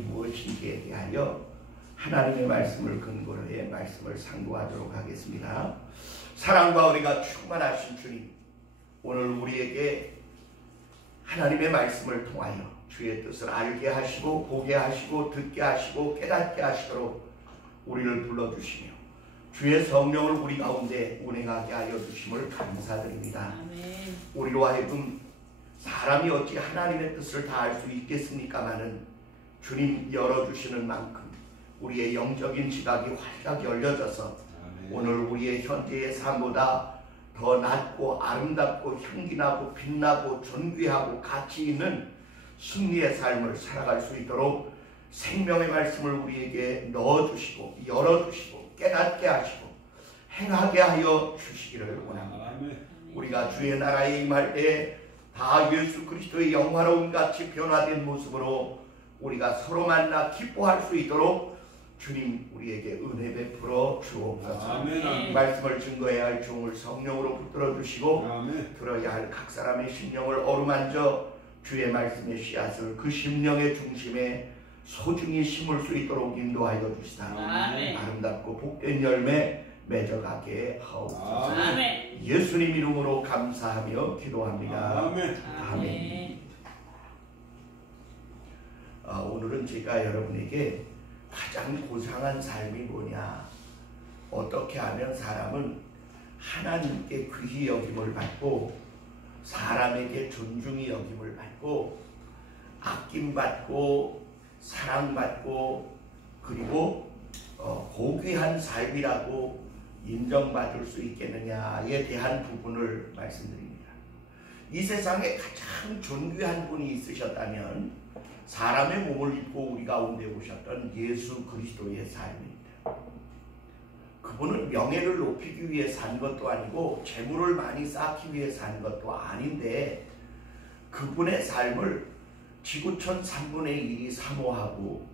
무엇인지에 대하여 하나님의 말씀을 근거로 해 말씀을 상고하도록 하겠습니다. 사랑과 은혜가 충만하신 주님, 오늘 우리에게 하나님의 말씀을 통하여 주의 뜻을 알게 하시고 보게 하시고 듣게 하시고 깨닫게 하시도록 우리를 불러주시며 주의 성령을 우리 가운데 운행하게 하여 주심을 감사드립니다. 아멘. 우리로 하여금 사람이 어찌 하나님의 뜻을 다 알 수 있겠습니까마는 주님 열어주시는 만큼 우리의 영적인 지각이 활짝 열려져서 아멘. 오늘 우리의 현재의 삶보다 더 낮고 아름답고 향기나고 빛나고 존귀하고 가치 있는 승리의 삶을 살아갈 수 있도록 생명의 말씀을 우리에게 넣어주시고 열어주시고 깨닫게 하시고 행하게 하여 주시기를 원합니다. 아멘. 우리가 주의 나라에 임할 때 다 예수 그리스도의 영화로운 같이 변화된 모습으로 우리가 서로 만나 기뻐할 수 있도록 주님 우리에게 은혜 베풀어 주옵소서. 이 말씀을 증거해야 할 종을 성령으로 붙들어 주시고 아멘. 들어야 할 각 사람의 심령을 어루만져 주의 말씀의 씨앗을 그 심령의 중심에 소중히 심을 수 있도록 인도하여 주시다. 아멘. 아름답고 복된 열매 맺어가게 하옵소서. 아멘. 예수님 이름으로 감사하며 기도합니다. 아멘. 아멘. 오늘은 제가 여러분에게 가장 고상한 삶이 뭐냐, 어떻게 하면 사람은 하나님께 귀히 여김을 받고 사람에게 존중히 여김을 받고 아낌받고 사랑받고 그리고 고귀한 삶이라고 인정받을 수 있겠느냐에 대한 부분을 말씀드립니다. 이 세상에 가장 존귀한 분이 있으셨다면 사람의 몸을 입고 우리 가운데 오셨던 예수 그리스도의 삶입니다. 그분은 명예를 높이기 위해 산 것도 아니고 재물을 많이 쌓기 위해 산 것도 아닌데 그분의 삶을 지구촌 3분의 1이 사모하고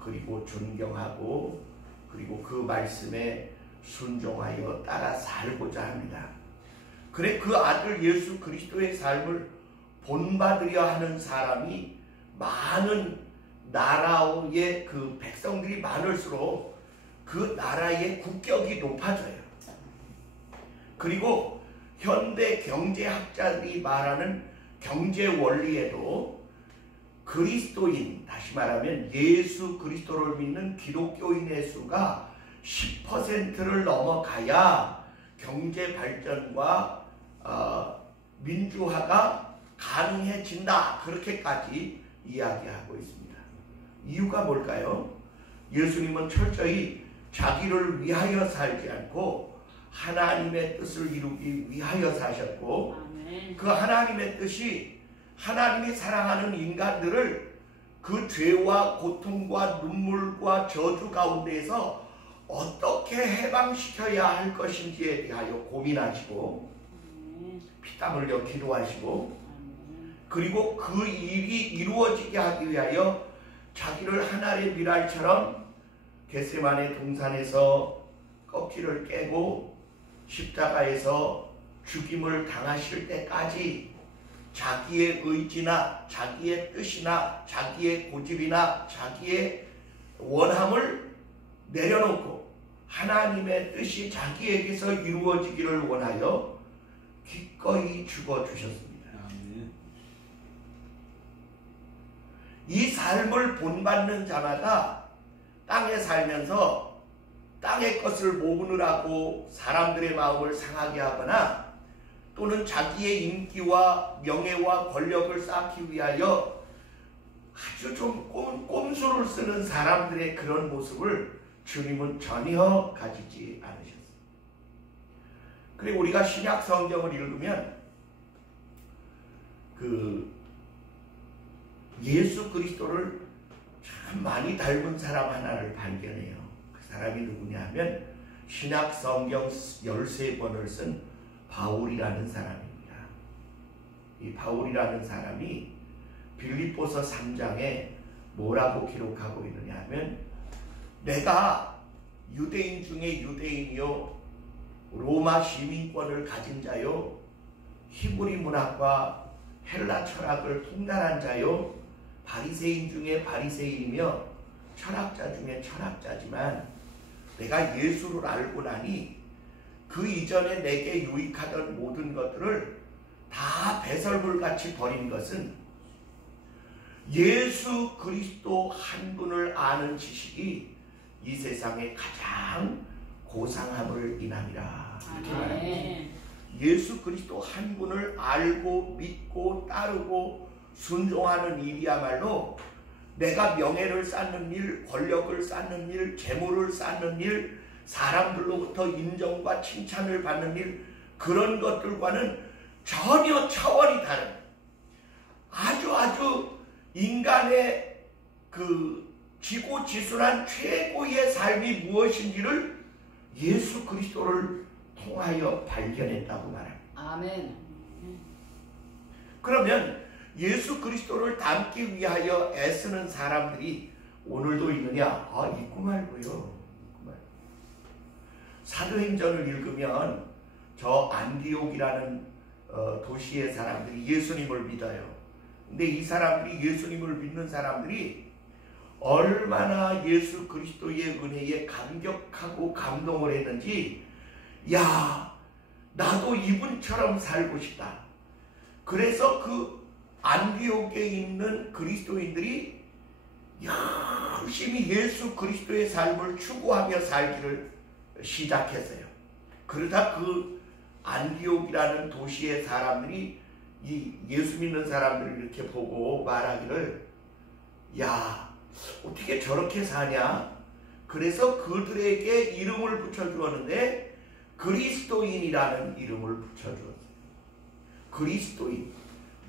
그리고 존경하고 그리고 그 말씀에 순종하여 따라 살고자 합니다. 그래 그 아들 예수 그리스도의 삶을 본받으려 하는 사람이 많은 나라의 그 백성들이 많을수록 그 나라의 국격이 높아져요. 그리고 현대 경제학자들이 말하는 경제 원리에도 그리스도인, 다시 말하면 예수 그리스도를 믿는 기독교인의 수가 10%를 넘어가야 경제 발전과 민주화가 가능해진다. 그렇게까지 이야기하고 있습니다. 이유가 뭘까요? 예수님은 철저히 자기를 위하여 살지 않고 하나님의 뜻을 이루기 위하여 사셨고 아멘. 그 하나님의 뜻이 하나님이 사랑하는 인간들을 그 죄와 고통과 눈물과 저주 가운데에서 어떻게 해방시켜야 할 것인지에 대하여 고민하시고 피땀 흘려 기도하시고 그리고 그 일이 이루어지게 하기 위하여 자기를 하늘의 미랄처럼 겟세마네 동산에서 껍질을 깨고 십자가에서 죽임을 당하실 때까지 자기의 의지나 자기의 뜻이나 자기의 고집이나 자기의 원함을 내려놓고 하나님의 뜻이 자기에게서 이루어지기를 원하여 기꺼이 죽어주셨습니다. 이 삶을 본받는 자마다 땅에 살면서 땅의 것을 모으느라고 사람들의 마음을 상하게 하거나 또는 자기의 인기와 명예와 권력을 쌓기 위하여 아주 좀 꼼수를 쓰는 사람들의 그런 모습을 주님은 전혀 가지지 않으셨어요. 그리고 우리가 신약 성경을 읽으면 예수 그리스도를 참 많이 닮은 사람 하나를 발견해요. 그 사람이 누구냐 하면 신약 성경 13권을 쓴 바울이라는 사람입니다. 이 바울이라는 사람이 빌립보서 3장에 뭐라고 기록하고 있느냐 하면 내가 유대인 중에 유대인이요 로마 시민권을 가진 자요 히브리 문학과 헬라 철학을 통달한 자요 바리새인 중에 바리새인이며 철학자 중에 철학자지만 내가 예수를 알고 나니 그 이전에 내게 유익하던 모든 것들을 다 배설물같이 버린 것은 예수 그리스도 한 분을 아는 지식이 이 세상에 가장 고상함을 인함이라. 이렇게 말합니다. 예수 그리스도 한 분을 알고 믿고 따르고 순종하는 일이야말로 내가 명예를 쌓는 일, 권력을 쌓는 일, 재물을 쌓는 일, 사람들로부터 인정과 칭찬을 받는 일, 그런 것들과는 전혀 차원이 다른 아주 인간의 그 지고지순한 최고의 삶이 무엇인지를 예수 그리스도를 통하여 발견했다고 말합니다. 아멘. 그러면 예수 그리스도를 닮기 위하여 애쓰는 사람들이 오늘도 있느냐? 있고 말고요. 사도행전을 읽으면 저 안디옥이라는 도시의 사람들이 예수님을 믿어요. 근데 이 사람들이 예수님을 믿는 사람들이 얼마나 예수 그리스도의 은혜에 감격하고 감동을 했는지, 야, 나도 이분처럼 살고 싶다. 그래서 그 안디옥에 있는 그리스도인들이 열심히 예수 그리스도의 삶을 추구하며 살기를 시작했어요. 그러다 그 안디옥이라는 도시의 사람들이 이 예수 믿는 사람들을 이렇게 보고 말하기를, 야, 어떻게 저렇게 사냐? 그래서 그들에게 이름을 붙여주었는데 그리스도인이라는 이름을 붙여주었어요. 그리스도인,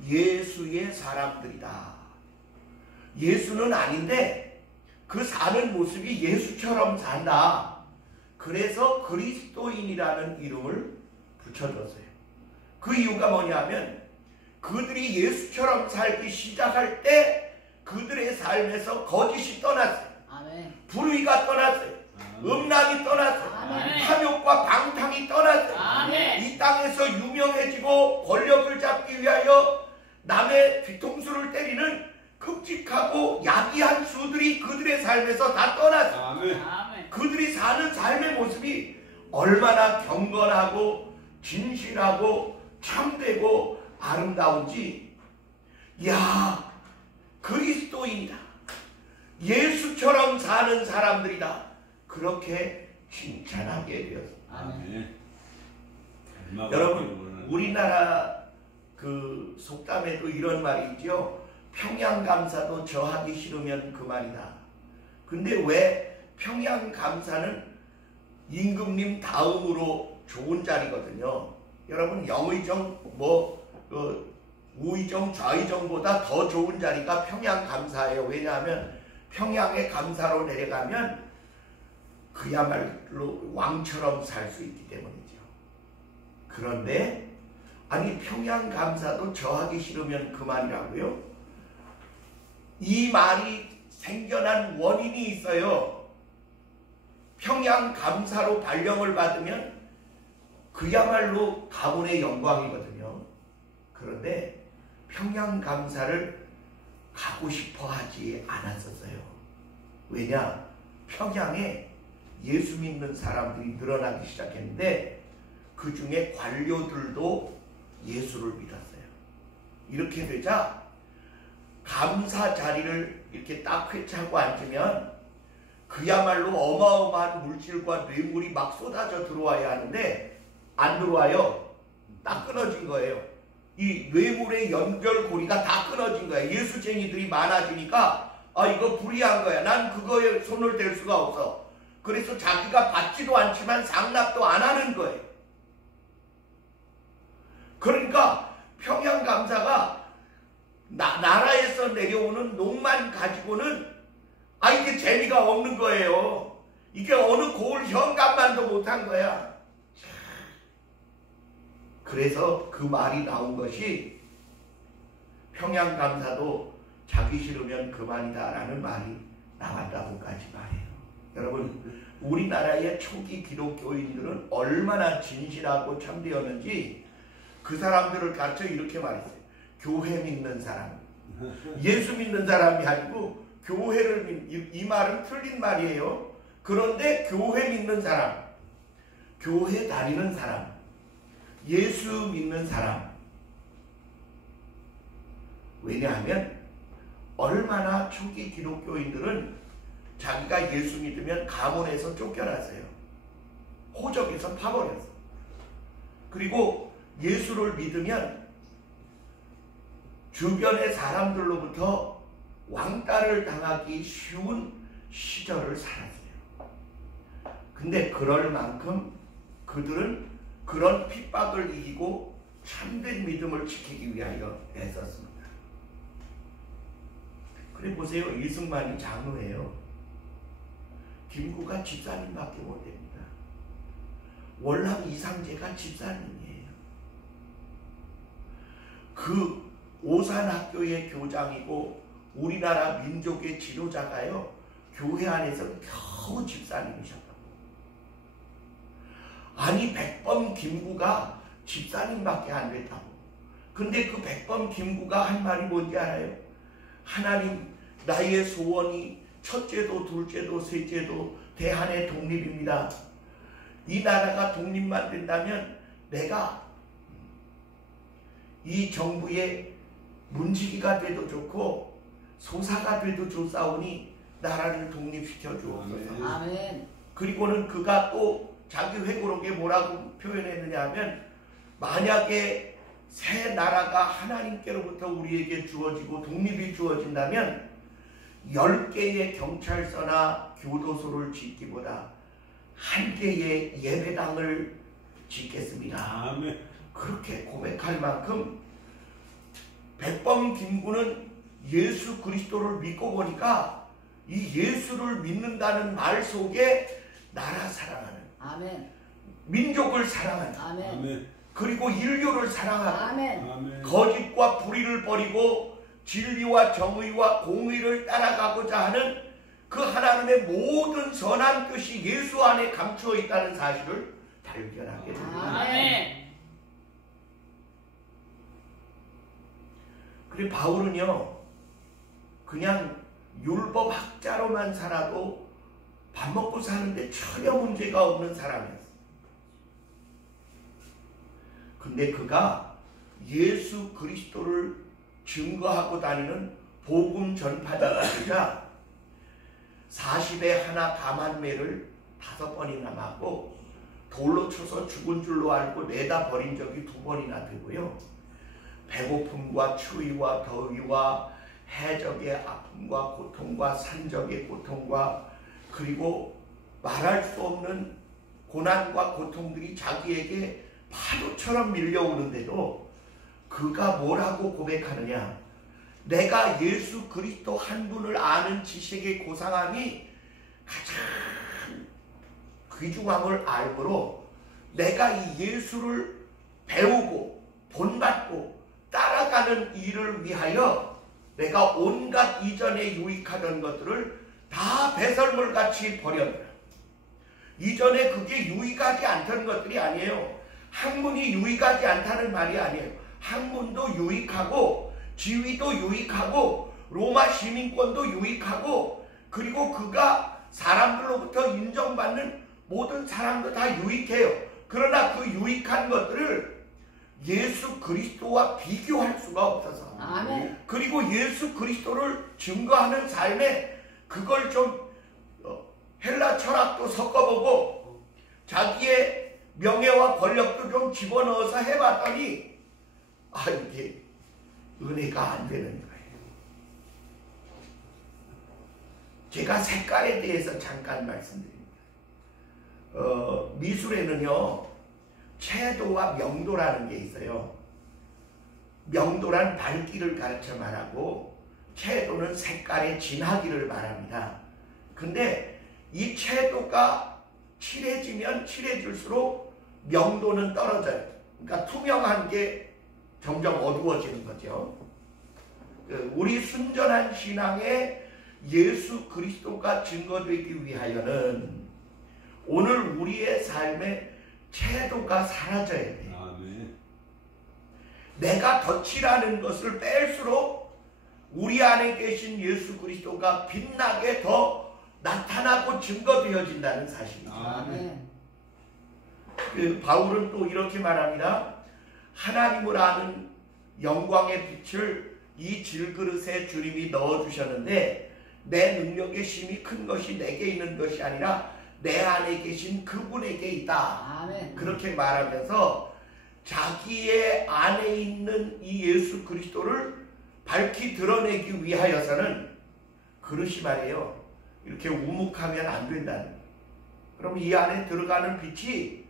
예수의 사람들이다. 예수는 아닌데 그 사는 모습이 예수처럼 산다. 그래서 그리스도인이라는 이름을 붙여줬어요. 그 이유가 뭐냐면 그들이 예수처럼 살기 시작할 때 그들의 삶에서 거짓이 떠났어요. 아멘. 불의가 떠났어요. 음란이 떠났어요. 아멘. 탐욕과 방탕이 떠났어요. 아멘. 이 땅에서 유명해지고 권력을 잡기 위하여 남의 뒤통수를 때리는 끔찍하고 야비한 수들이 그들의 삶에서 다 떠났어요. 아멘. 그들이 사는 삶의 모습이 얼마나 경건하고 진실하고 참되고 아름다운지, 야, 그리스도인이다, 예수처럼 사는 사람들이다, 그렇게 칭찬하게 되었습니다. 아멘. 여러분, 우리나라 그 속담에도 이런 말이 있죠. 평양감사도 저하기 싫으면 그만이다. 근데 왜 평양감사는 임금님 다음으로 좋은 자리거든요. 여러분, 영의정 우의정 좌의정보다 더 좋은 자리가 평양감사예요. 왜냐하면 평양의 감사로 내려가면 그야말로 왕처럼 살 수 있기 때문이죠. 그런데 아니, 평양감사도 저하기 싫으면 그만이라고요? 이 말이 생겨난 원인이 있어요. 평양감사로 발령을 받으면 그야말로 가문의 영광이거든요. 그런데 평양감사를 가고 싶어 하지 않았었어요. 왜냐? 평양에 예수 믿는 사람들이 늘어나기 시작했는데 그 중에 관료들도 예수를 믿었어요. 이렇게 되자 감사 자리를 이렇게 딱 회차하고 앉으면 그야말로 어마어마한 물질과 뇌물이 막 쏟아져 들어와야 하는데 안 들어와요. 딱 끊어진 거예요. 이 뇌물의 연결고리가 다 끊어진 거예요. 예수쟁이들이 많아지니까 이거 불의한 거야. 난 그거에 손을 댈 수가 없어. 그래서 자기가 받지도 않지만 상납도 안 하는 거예요. 그러니까 평양감사가 나라에서 내려오는 농만 가지고는 이게 재미가 없는 거예요. 이게 어느 고을 현감만도 못한 거야. 그래서 그 말이 나온 것이 평양감사도 자기 싫으면 그만이다 라는 말이 나왔다고까지 말해요. 여러분, 우리나라의 초기 기독교인들은 얼마나 진실하고 참되었는지 그 사람들을 가르쳐 이렇게 말했어요. 교회 믿는 사람, 예수 믿는 사람이 아니고 교회를 믿는, 이 말은 틀린 말이에요. 그런데 교회 믿는 사람, 교회 다니는 사람, 예수 믿는 사람. 왜냐하면 얼마나 초기 기독교인들은 자기가 예수 믿으면 가문에서 쫓겨났어요. 호적에서 파버렸어. 그리고 예수를 믿으면 주변의 사람들로부터 왕따를 당하기 쉬운 시절을 살았어요. 근데 그럴 만큼 그들은 그런 핍박을 이기고 참된 믿음을 지키기 위하여 애썼습니다. 그래 보세요. 이승만이 장로예요. 김구가 집사님밖에 못됩니다. 월남 이상재가 집사님이에요. 그 오산학교의 교장이고 우리나라 민족의 지도자가요, 교회 안에서 겨우 집사님이셨다고. 아니 백범 김구가 집사님밖에 안 됐다고. 근데 그 백범 김구가 한 말이 뭔지 알아요? 하나님, 나의 소원이 첫째도 둘째도 셋째도 대한의 독립입니다. 이 나라가 독립만 된다면 내가 이 정부의 문지기가 돼도 좋고 소사가 돼도 좋사오니 나라를 독립시켜 주옵소서. 아멘. 그리고는 그가 또 자기 회고록에 뭐라고 표현했느냐 하면, 만약에 새 나라가 하나님께로부터 우리에게 주어지고 독립이 주어진다면 10개의 경찰서나 교도소를 짓기보다 1개의 예배당을 짓겠습니다. 아멘. 그렇게 고백할 만큼 백범 김구는 예수 그리스도를 믿고 보니까 이 예수를 믿는다는 말 속에 나라 사랑하는, 아멘. 민족을 사랑하는, 아멘. 아멘. 그리고 인류를 사랑하는, 아멘. 아멘. 거짓과 불의를 버리고 진리와 정의와 공의를 따라가고자 하는 그 하나님의 모든 선한 뜻이 예수 안에 감추어 있다는 사실을 발견하게 됩니다. 아멘. 그래 바울은요, 그냥 율법학자로만 살아도 밥 먹고 사는데 전혀 문제가 없는 사람이었어요. 근데 그가 예수 그리스도를 증거하고 다니는 복음 전파자이자 40에 하나 가만매를 5번이나 맞고 돌로 쳐서 죽은 줄로 알고 내다 버린 적이 2번이나 되고요. 배고픔과 추위와 더위와 해적의 아픔과 고통과 산적의 고통과 그리고 말할 수 없는 고난과 고통들이 자기에게 파도처럼 밀려오는데도 그가 뭐라고 고백하느냐? 내가 예수 그리스도 한 분을 아는 지식의 고상함이 가장 귀중함을 알므로 내가 이 예수를 배우고 본받고 따라가는 일을 위하여 내가 온갖 이전에 유익하던 것들을 다 배설물같이 버렸다. 이전에 그게 유익하지 않던 것들이 아니에요. 학문이 유익하지 않다는 말이 아니에요. 학문도 유익하고 지위도 유익하고 로마 시민권도 유익하고 그리고 그가 사람들로부터 인정받는 모든 사람도 다 유익해요. 그러나 그 유익한 것들을 예수 그리스도와 비교할 수가 없어서, 아멘. 그리고 예수 그리스도를 증거하는 삶에 그걸 좀 헬라 철학도 섞어보고 자기의 명예와 권력도 좀 집어넣어서 해봤더니 이게 은혜가 안 되는 거예요. 제가 색깔에 대해서 잠깐 말씀드립니다. 미술에는요 채도와 명도라는 게 있어요. 명도란 밝기를 가르쳐 말하고 채도는 색깔의 진하기를 말합니다. 근데 이 채도가 칠해지면 칠해질수록 명도는 떨어져요. 그러니까 투명한 게 점점 어두워지는 거죠. 우리 순전한 신앙에 예수 그리스도가 증거되기 위하여는 오늘 우리의 삶에 채도가 사라져야 돼요. 아멘. 내가 덧칠하는 것을 뺄수록 우리 안에 계신 예수 그리스도가 빛나게 더 나타나고 증거되어진다는 사실이죠. 아멘. 바울은 또 이렇게 말합니다. 하나님을 아는 영광의 빛을 이 질그릇에 주님이 넣어주셨는데 내 능력의 힘이 큰 것이 내게 있는 것이 아니라 내 안에 계신 그분에게 있다. 아멘. 그렇게 말하면서 자기의 안에 있는 이 예수 그리스도를 밝히 드러내기 위하여서는 그릇이 말이에요. 이렇게 우묵하면 안 된다는 거예요. 그럼 이 안에 들어가는 빛이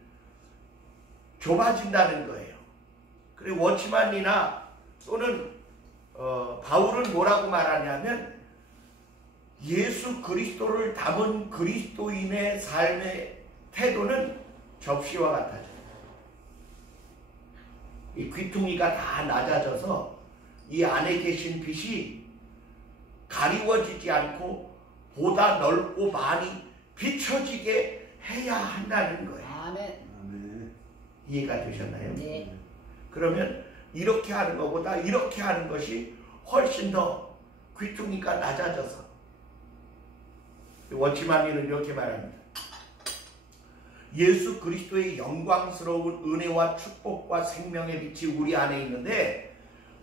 좁아진다는 거예요. 그리고 워치만이나 또는 바울은 뭐라고 말하냐면 예수 그리스도를 담은 그리스도인의 삶의 태도는 접시와 같아져요. 이 귀퉁이가 다 낮아져서 이 안에 계신 빛이 가리워지지 않고 보다 넓고 많이 비춰지게 해야 한다는 거예요. 아멘. 이해가 되셨나요? 네. 그러면 이렇게 하는 것보다 이렇게 하는 것이 훨씬 더 귀퉁이가 낮아져서 워치만이는 이렇게 말합니다. 예수 그리스도의 영광스러운 은혜와 축복과 생명의 빛이 우리 안에 있는데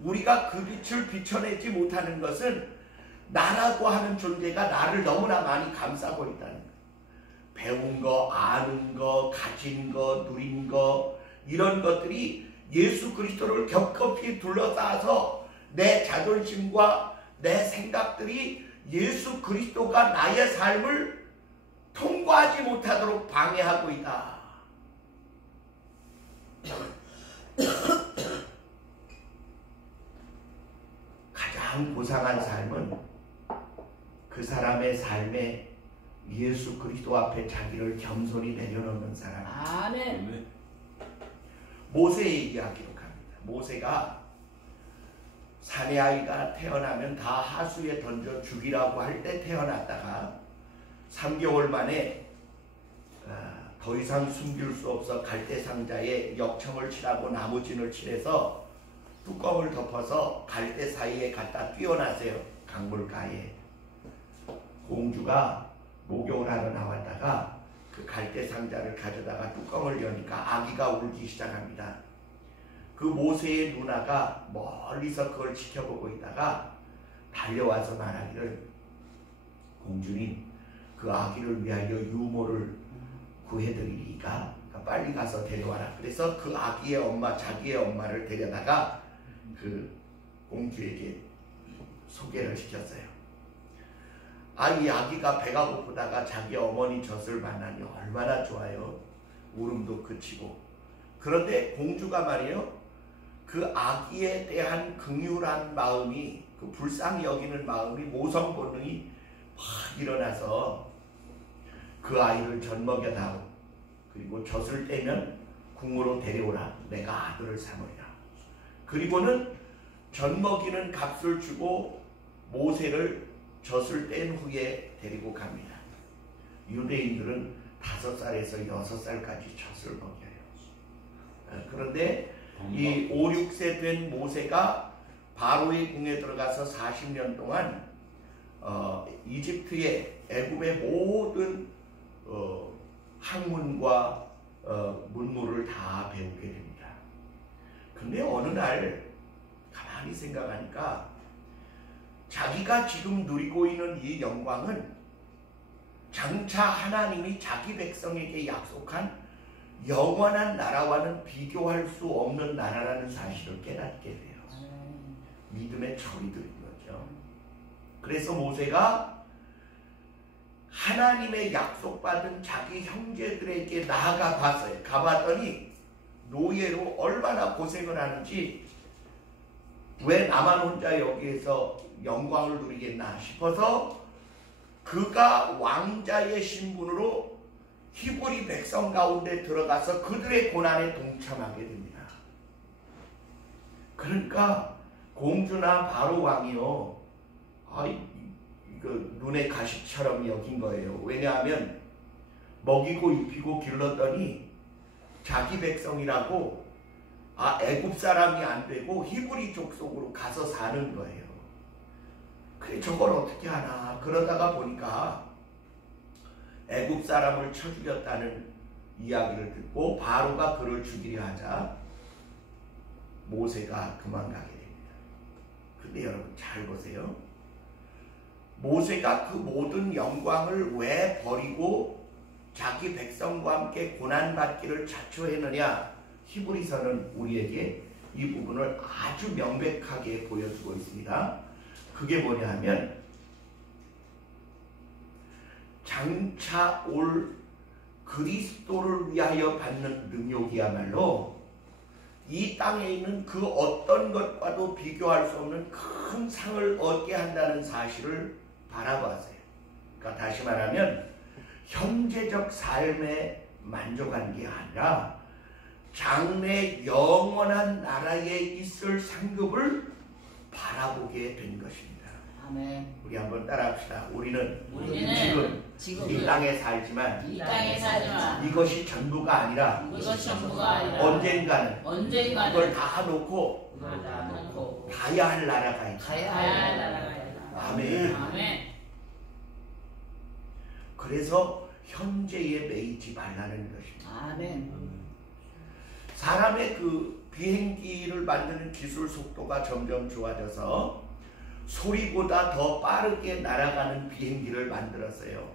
우리가 그 빛을 비춰내지 못하는 것은 나라고 하는 존재가 나를 너무나 많이 감싸고 있다는 거예요. 배운 거, 아는 거, 가진 거, 누린 거 이런 것들이 예수 그리스도를 겹겹이 둘러싸서 내 자존심과 내 생각들이 예수 그리스도가 나의 삶을 통과하지 못하도록 방해하고 있다. 가장 고상한 삶은 그 사람의 삶에 예수 그리스도 앞에 자기를 겸손히 내려놓는 사람. 아멘. 모세의 이야기로 갑니다. 모세가 사내 아이가 태어나면 다 하수에 던져 죽이라고 할 때 태어났다가 3개월 만에 더 이상 숨길 수 없어 갈대 상자에 역청을 칠하고 나무진을 칠해서 뚜껑을 덮어서 갈대 사이에 갖다 띄워놨어요. 강물가에. 공주가 목욕을 하러 나왔다가 그 갈대 상자를 가져다가 뚜껑을 여니까 아기가 울기 시작합니다. 그 모세의 누나가 멀리서 그걸 지켜보고 있다가 달려와서 말하기를 공주님 그 아기를 위하여 유모를 구해드리니까 빨리 가서 데려와라. 그래서 그 아기의 엄마 자기의 엄마를 데려다가 그 공주에게 소개를 시켰어요. 이 아기가 배가 고프다가 자기 어머니 젖을 만나니 얼마나 좋아요. 울음도 그치고. 그런데 공주가 말이에요. 그 아기에 대한 긍휼한 마음이 그 불쌍히 여기는 마음이 모성 본능이 막 일어나서 그 아이를 젖먹여다오. 그리고 젖을 떼면 궁으로 데려오라. 내가 아들을 삼으리라. 그리고는 젖먹이는 값을 주고 모세를 젖을 뗀 후에 데리고 갑니다. 유대인들은 5살에서 6살까지 젖을 먹여요. 그런데 이 5, 6세 된 모세가 바로의 궁에 들어가서 40년 동안 이집트의 애굽의 모든 학문과 문물을 다 배우게 됩니다. 근데 어느 날 가만히 생각하니까 자기가 지금 누리고 있는 이 영광은 장차 하나님이 자기 백성에게 약속한 영원한 나라와는 비교할 수 없는 나라라는 사실을 깨닫게 돼요. 믿음의 철이 들인 거죠. 그래서 모세가 하나님의 약속받은 자기 형제들에게 나아가 봤어요. 가봤더니 노예로 얼마나 고생을 하는지 왜 나만 혼자 여기에서 영광을 누리겠나 싶어서 그가 왕자의 신분으로 히브리 백성 가운데 들어가서 그들의 고난에 동참하게 됩니다. 그러니까 공주나 바로 왕이요, 이거 눈의 가시처럼 여긴 거예요. 왜냐하면 먹이고 입히고 길렀더니 자기 백성이라고 애굽 사람이 안 되고 히브리 족속으로 가서 사는 거예요. 그래 저걸 어떻게 하나. 그러다가 보니까 애굽 사람을 쳐 죽였다는 이야기를 듣고 바로가 그를 죽이려 하자 모세가 도망가게 됩니다. 근데 여러분 잘 보세요. 모세가 그 모든 영광을 왜 버리고 자기 백성과 함께 고난받기를 자초했느냐. 히브리서는 우리에게 이 부분을 아주 명백하게 보여주고 있습니다. 그게 뭐냐 하면 장차 올 그리스도를 위하여 받는 능력이야말로 이 땅에 있는 그 어떤 것과도 비교할 수 없는 큰 상을 얻게 한다는 사실을 바라보았어요. 그러니까 다시 말하면 현재적 삶에 만족한 게 아니라 장래 영원한 나라에 있을 상급을 바라보게 된 것입니다. 아멘. 우리 한번 따라합시다. 우리는 지금 이 땅에 땅에 살지만 이것이 전부가 아니라 언젠가는 이걸 다 놓고 가야 할 나라가 있다. 아멘. 그래서 현재에 매이지 말라는 것입니다. 아멘. 사람의 그 비행기를 만드는 기술 속도가 점점 좋아져서 소리보다 더 빠르게 날아가는 비행기를 만들었어요.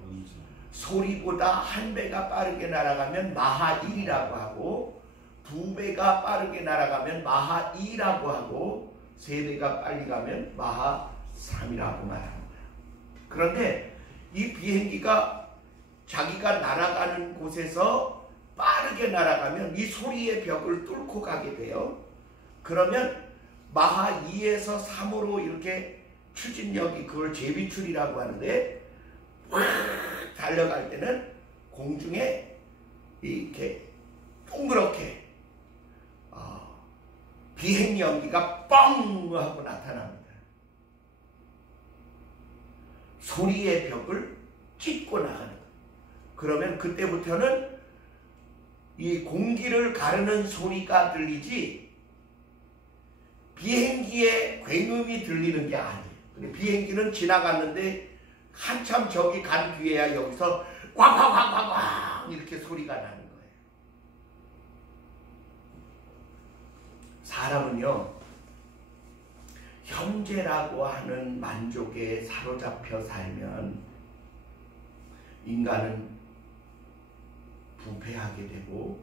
소리보다 한 배가 빠르게 날아가면 마하 1이라고 하고, 두 배가 빠르게 날아가면 마하 2라고 하고, 세 배가 빨리 가면 마하 3이라고 말합니다. 그런데 이 비행기가 자기가 날아가는 곳에서 빠르게 날아가면 이 소리의 벽을 뚫고 가게 돼요. 그러면 마하 2에서 3으로 이렇게 추진력이, 그걸 제비출이라고 하는데, 확 달려갈 때는 공중에 이렇게 동그랗게 비행 연기가 뻥 하고 나타납니다. 소리의 벽을 찢고 나가는 거예요. 그러면 그때부터는 이 공기를 가르는 소리가 들리지 비행기의 굉음이 들리는 게 아니에요. 근데 비행기는 지나갔는데 한참 저기 간 뒤에야 여기서 꽝꽝꽝꽝꽝 이렇게 소리가 나는 거예요. 사람은요, 현재라고 하는 만족에 사로잡혀 살면 인간은 부패하게 되고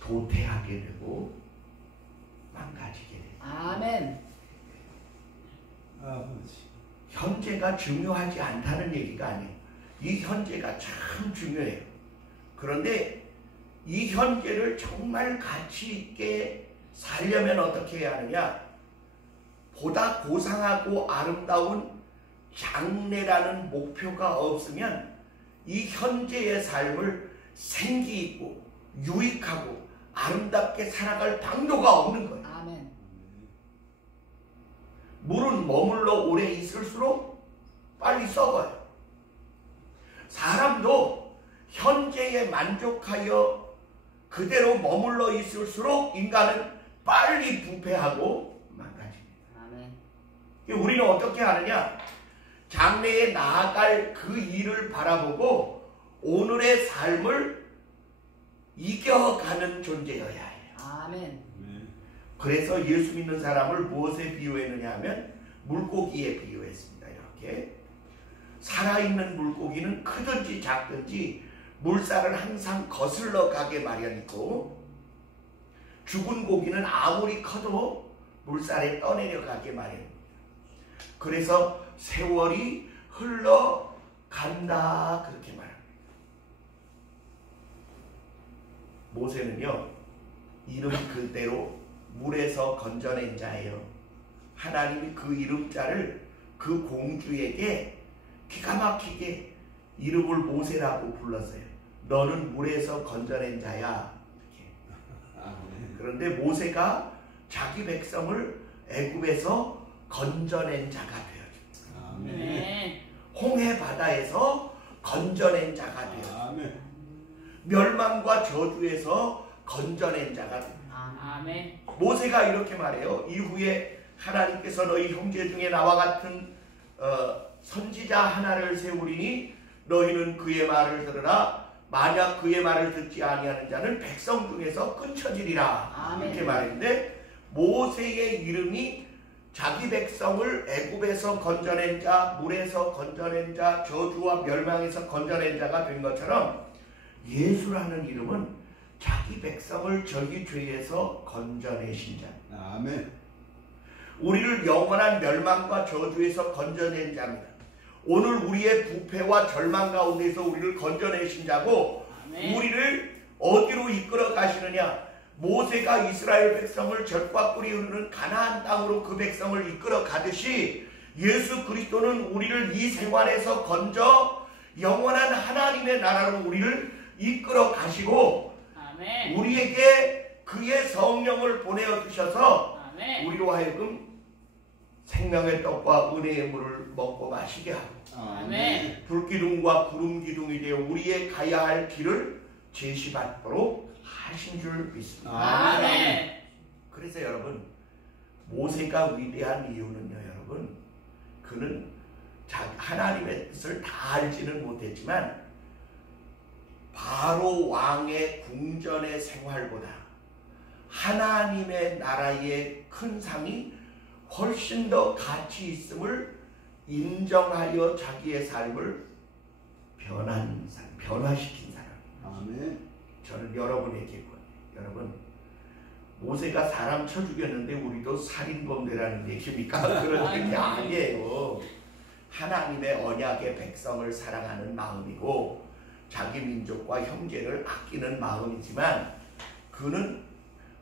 도태하게 되고 망가지게 돼요. 아멘. 현재가 중요하지 않다는 얘기가 아니에요. 이 현재가 참 중요해요. 그런데 이 현재를 정말 가치 있게 살려면 어떻게 해야 하느냐? 보다 고상하고 아름다운 장래라는 목표가 없으면 이 현재의 삶을 생기 있고 유익하고 아름답게 살아갈 방도가 없는 거예요. 아멘. 물은 머물러 오래 있을수록 빨리 썩어요. 사람도 현재에 만족하여 그대로 머물러 있을수록 인간은 빨리 부패하고 망가집니다. 아멘. 우리는 어떻게 하느냐? 장래에 나아갈 그 일을 바라보고 오늘의 삶을 이겨가는 존재여야 해요. 아멘. 그래서 예수 믿는 사람을 무엇에 비유했느냐 하면 물고기에 비유했습니다. 이렇게 살아있는 물고기는 크든지 작든지 물살을 항상 거슬러 가게 마련이고, 죽은 고기는 아무리 커도 물살에 떠내려가게 마련입니다. 그래서 세월이 흘러간다 그렇게 말합니다. 모세는요, 이름 그대로 물에서 건져낸 자예요. 하나님이 그 이름자를 그 공주에게 기가 막히게 이름을 모세라고 불렀어요. 너는 물에서 건져낸 자야. 이렇게. 그런데 모세가 자기 백성을 애굽에서 건져낸 자가 되어요. 홍해 바다에서 건져낸 자가 되어요. 멸망과 저주에서 건져낸 자가 됩니다. 아멘. 모세가 이렇게 말해요. 이후에 하나님께서 너희 형제 중에 나와 같은 선지자 하나를 세우리니 너희는 그의 말을 들으라. 만약 그의 말을 듣지 아니하는 자는 백성 중에서 끊쳐지리라. 아멘. 이렇게 말했는데 모세의 이름이 자기 백성을 애굽에서 건져낸 자, 물에서 건져낸 자, 저주와 멸망에서 건져낸 자가 된 것처럼 예수라는 이름은 자기 백성을 저기 죄에서 건져내신 자. 아멘. 우리를 영원한 멸망과 저주에서 건져낸 자입니다. 오늘 우리의 부패와 절망 가운데서 우리를 건져내신 자고, 아멘. 우리를 어디로 이끌어 가시느냐? 모세가 이스라엘 백성을 젖과 꿀이 흐르는 가나안 땅으로 그 백성을 이끌어 가듯이 예수 그리스도는 우리를 이 생활에서 건져 영원한 하나님의 나라로 우리를 이끌어 가시고, 아멘. 우리에게 그의 성령을 보내어 주셔서 아멘. 우리로 하여금 생명의 떡과 은혜의 물을 먹고 마시게 하고, 아멘. 불기둥과 구름기둥이 되어 우리의 가야 할 길을 제시받도록 하신 줄 믿습니다. 아멘. 그래서 여러분, 모세가 위대한 이유는요, 여러분, 그는 하나님의 뜻을 다 알지는 못했지만 바로 왕의 궁전의 생활보다 하나님의 나라의 큰 상이 훨씬 더 가치 있음을 인정하여 자기의 삶을 변화시킨 사람. 아멘. 저는 여러분에게 여러분, 모세가 사람 쳐 죽였는데 우리도 살인범대라는 얘기입니까? 그런 얘기 아니에요. 하나님의 언약의 백성을 사랑하는 마음이고 자기 민족과 형제를 아끼는 마음이지만 그는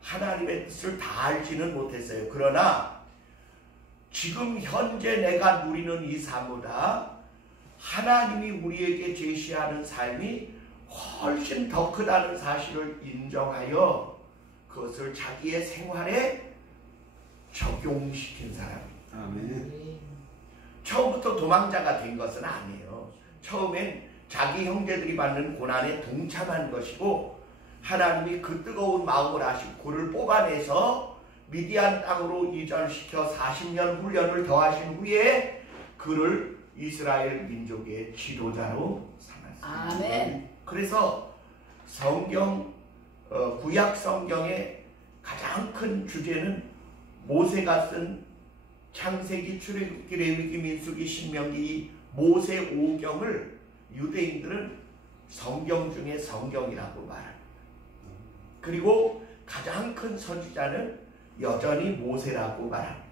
하나님의 뜻을 다 알지는 못했어요. 그러나 지금 현재 내가 누리는 이 삶보다 하나님이 우리에게 제시하는 삶이 훨씬 더 크다는 사실을 인정하여 그것을 자기의 생활에 적용시킨 사람입니다. 아멘. 처음부터 도망자가 된 것은 아니에요. 처음엔 자기 형제들이 받는 고난에 동참한 것이고 하나님이 그 뜨거운 마음을 아시고 그를 뽑아내서 미디안 땅으로 이전시켜 40년 훈련을 더하신 후에 그를 이스라엘 민족의 지도자로 삼았습니다. 아멘. 그래서 구약 성경의 가장 큰 주제는 모세가 쓴 창세기, 출애굽기, 레위기, 민수기, 신명기 모세 5경을 유대인들은 성경 중에 성경이라고 말합니다. 그리고 가장 큰 선지자는 여전히 모세라고 말합니다.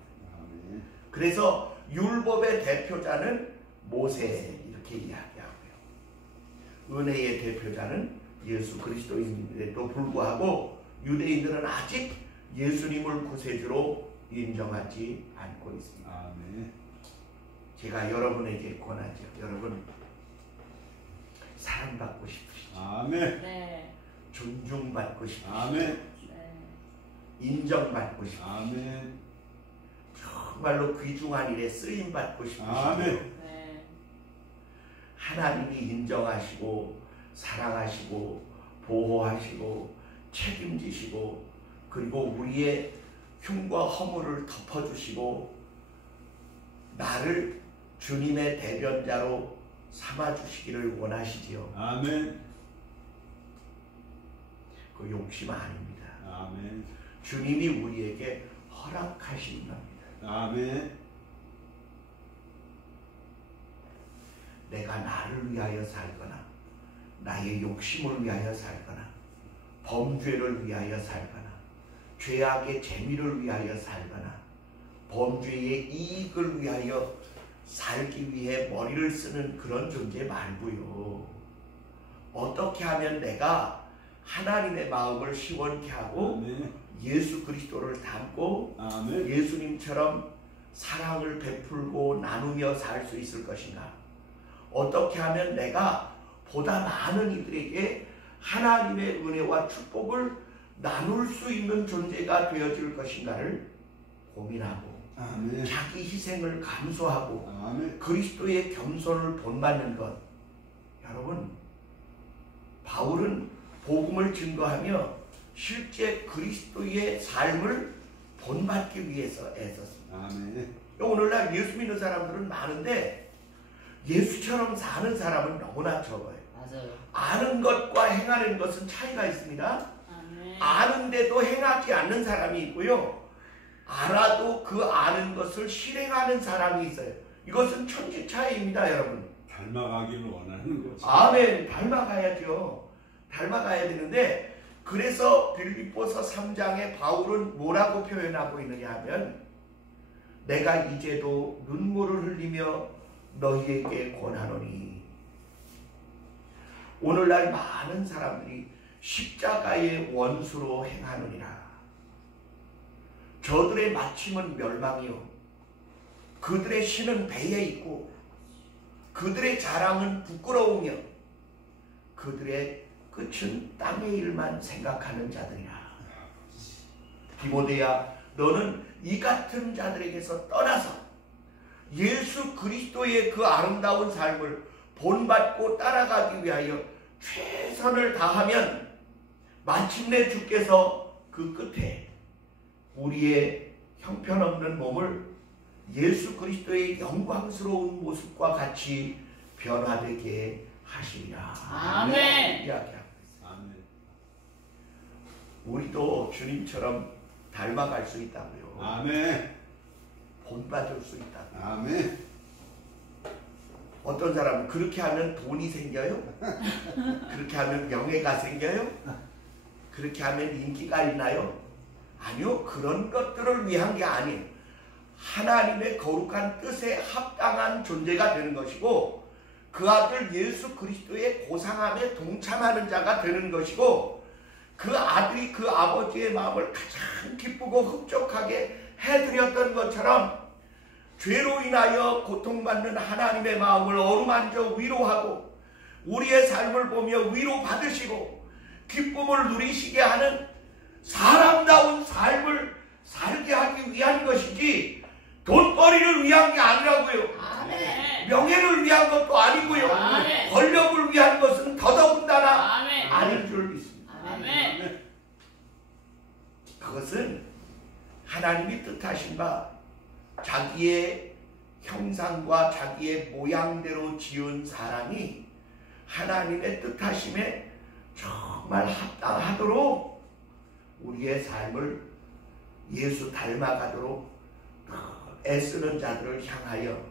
그래서 율법의 대표자는 모세 이렇게 이야기하고요. 은혜의 대표자는 예수 그리스도인데도 불구하고 유대인들은 아직 예수님을 구세주로 인정하지 않고 있습니다. 아멘. 제가 여러분에게 권하죠. 여러분, 사랑받고 싶으시죠? 아멘. 네. 존중받고 싶으시죠? 아멘. 네. 인정받고 싶으시죠? 아멘. 정말로 귀중한 일에 쓰임받고 싶으시죠? 아멘. 네. 하나님이 인정하시고 사랑하시고 보호하시고 책임지시고 그리고 우리의 흉과 허물을 덮어주시고 나를 주님의 대변자로 삼아주시기를 원하시지요. 아멘. 그 욕심 아닙니다. 아멘. 주님이 우리에게 허락하신 겁니다. 아멘. 내가 나를 위하여 살거나 나의 욕심을 위하여 살거나 범죄를 위하여 살거나 죄악의 재미를 위하여 살거나 범죄의 이익을 위하여 살기 위해 머리를 쓰는 그런 존재 말고요. 어떻게 하면 내가 하나님의 마음을 시원케 하고 아멘. 예수 그리스도를 닮고 아멘. 예수님처럼 사랑을 베풀고 나누며 살 수 있을 것인가? 어떻게 하면 내가 보다 많은 이들에게 하나님의 은혜와 축복을 나눌 수 있는 존재가 되어질 것인가를 고민하고 아멘. 자기 희생을 감수하고 아멘. 그리스도의 겸손을 본받는 것. 여러분, 바울은 복음을 증거하며 실제 그리스도의 삶을 본받기 위해서 애썼습니다. 아멘. 오늘날 예수 믿는 사람들은 많은데 예수처럼 사는 사람은 너무나 적어요. 맞아요. 아는 것과 행하는 것은 차이가 있습니다. 아멘. 아는데도 행하지 않는 사람이 있고요. 알아도 그 아는 것을 실행하는 사람이 있어요. 이것은 천지 차이입니다, 여러분. 닮아가기를 원하는 거지. 아멘. 닮아가야죠. 닮아가야 되는데, 그래서 빌립보서 3장에 바울은 뭐라고 표현하고 있느냐 하면, 내가 이제도 눈물을 흘리며 너희에게 권하노니. 오늘날 많은 사람들이 십자가의 원수로 행하느니라. 저들의 마침은 멸망이요, 그들의 신은 배에 있고 그들의 자랑은 부끄러우며 그들의 끝은 땅의 일만 생각하는 자들이라. 디모데야, 너는 이 같은 자들에게서 떠나서 예수 그리스도의 그 아름다운 삶을 본받고 따라가기 위하여 최선을 다하면 마침내 주께서 그 끝에 우리의 형편없는 몸을 예수 그리스도의 영광스러운 모습과 같이 변화되게 하시리라. 아멘. 이야기하고 있어요. 아멘. 우리도 주님처럼 닮아갈 수 있다고요. 아멘. 본받을 수 있다고요. 아멘. 어떤 사람은 그렇게 하면 돈이 생겨요? 그렇게 하면 명예가 생겨요? 그렇게 하면 인기가 있나요? 아니요. 그런 것들을 위한 게 아니에요. 하나님의 거룩한 뜻에 합당한 존재가 되는 것이고, 그 아들 예수 그리스도의 고상함에 동참하는 자가 되는 것이고, 그 아들이 그 아버지의 마음을 가장 기쁘고 흡족하게 해드렸던 것처럼 죄로 인하여 고통받는 하나님의 마음을 어루만져 위로하고 우리의 삶을 보며 위로받으시고 기쁨을 누리시게 하는 사람다운 삶을 살게 하기 위한 것이지 돈벌이를 위한 게 아니라고요. 아멘. 명예를 위한 것도 아니고요. 아멘. 권력을 위한 것은 더더군다나 아멘. 아닐 줄 믿습니다. 아멘. 그것은 하나님이 뜻하신 바 자기의 형상과 자기의 모양대로 지은 사람이 하나님의 뜻하심에 정말 합당하도록 우리의 삶을 예수 닮아가도록 애쓰는 자들을 향하여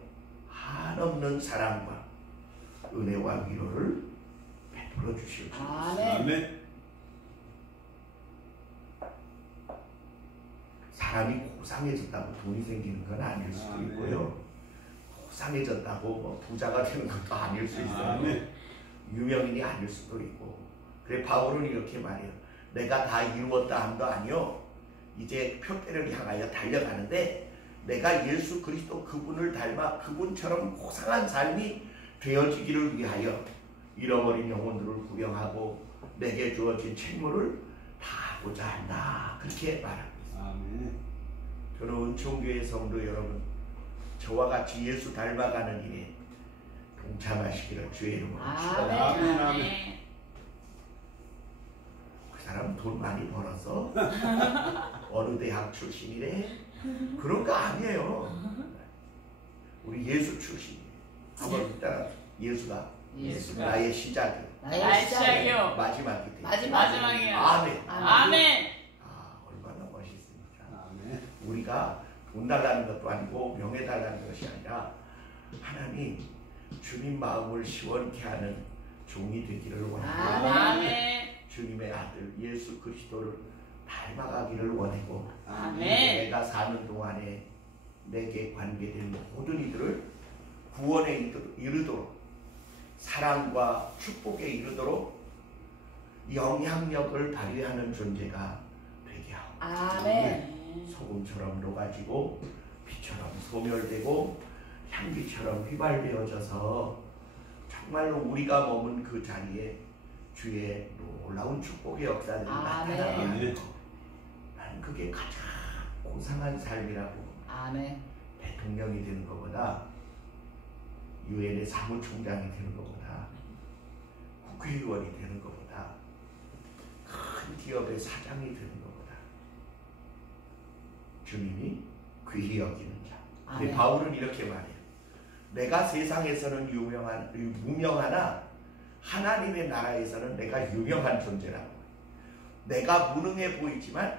한없는 사랑과 은혜와 위로를 베풀어 주시옵소서. 아멘. 아멘. 사람이 고상해졌다고 돈이 생기는 건 아닐 수도 아멘. 있고요. 고상해졌다고 뭐 부자가 되는 것도 아닐 수 있어요. 아멘. 유명인이 아닐 수도 있고. 그래 바울은 이렇게 말해요. 내가 다 이루었다 함도 아니요. 이제 표대를 향하여 달려가는데 내가 예수 그리스도 그분을 닮아 그분처럼 고상한 삶이 되어지기를 위하여 잃어버린 영혼들을 구경하고 내게 주어진 책무를 다하고자 한다. 그렇게 말합니다. 아멘. 저는 은총교회 성도 여러분, 저와 같이 예수 닮아가는 일에 동참하시기를 주의 이름으로 축원합니다. 아멘. 아멘. 그 사람 돈 많이 벌어서 어느 대학 출신이래? 그런 거 아니에요. 우리 예수 출신이에요. 한번 따라 예수가 나의 시작이요. 나의 시작이요. 마지막이 돼. 마지막이요. 아멘. 아멘. 아, 얼마나 멋있습니까? 아멘. 우리가 돈 달라는 것도 아니고 명예 달라는 것이 아니라 하나님 주님 마음을 시원케 하는 종이 되기를 원하고 아멘. 주님의 아들 예수 그리스도를 닮아가기를 원하고 아멘. 내가 사는 동안에 내게 관계된 모든 이들을 구원에 이르도록 사랑과 축복에 이르도록 영향력을 발휘하는 존재가 되게 하고 아멘. 소금처럼 녹아지고 피처럼 소멸되고 향기처럼 휘발되어져서 정말로 우리가 머문 그 자리에 주의 놀라운 축복의 역사들이 아멘. 나타나게 하는 것. 난 그게 가장 고상한 삶이라고. 아멘. 대통령이 되는 것보다 유엔의 사무총장이 되는 것보다 국회의원이 되는 것보다 큰 기업의 사장이 되는 것보다 주님이 귀히 여기는 자 근데 아멘. 바울은 이렇게 말해요. 내가 세상에서는 무명하나 하나님의 나라에서는 내가 유명한 존재라고. 내가 무능해 보이지만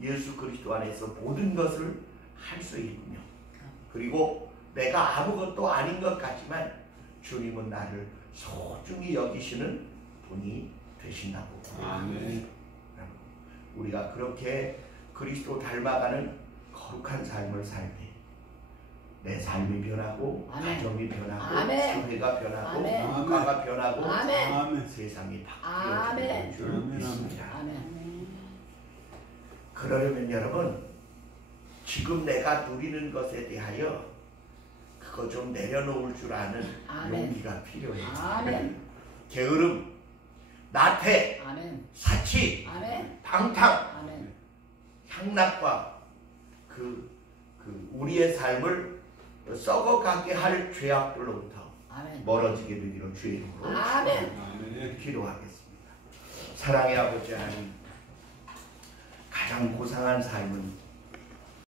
예수 그리스도 안에서 모든 것을 할 수 있군요. 그리고 내가 아무것도 아닌 것 같지만 주님은 나를 소중히 여기시는 분이 되신다고. 아멘. 우리가 그렇게 그리스도 닮아가는 거룩한 삶을 살 때 내 삶이 변하고 아멘. 가정이 변하고 아멘. 사회가 변하고 아멘. 국가가 변하고 아멘. 아멘. 세상이 아멘. 바뀌어질 줄 아멘. 믿습니다. 아멘. 그러려면 여러분 지금 내가 누리는 것에 대하여 그거 좀 내려놓을 줄 아는 아멘. 용기가 필요해요. 아멘. 게으름, 나태, 아멘. 사치, 아멘. 방탕, 아멘. 향락과 그 우리의 삶을 썩어가게 할 죄악들로부터 아멘. 멀어지게 되기를 주의 이름으로 아멘. 아멘. 기도하겠습니다. 사랑의 아버지 하나님, 가장 고상한 삶은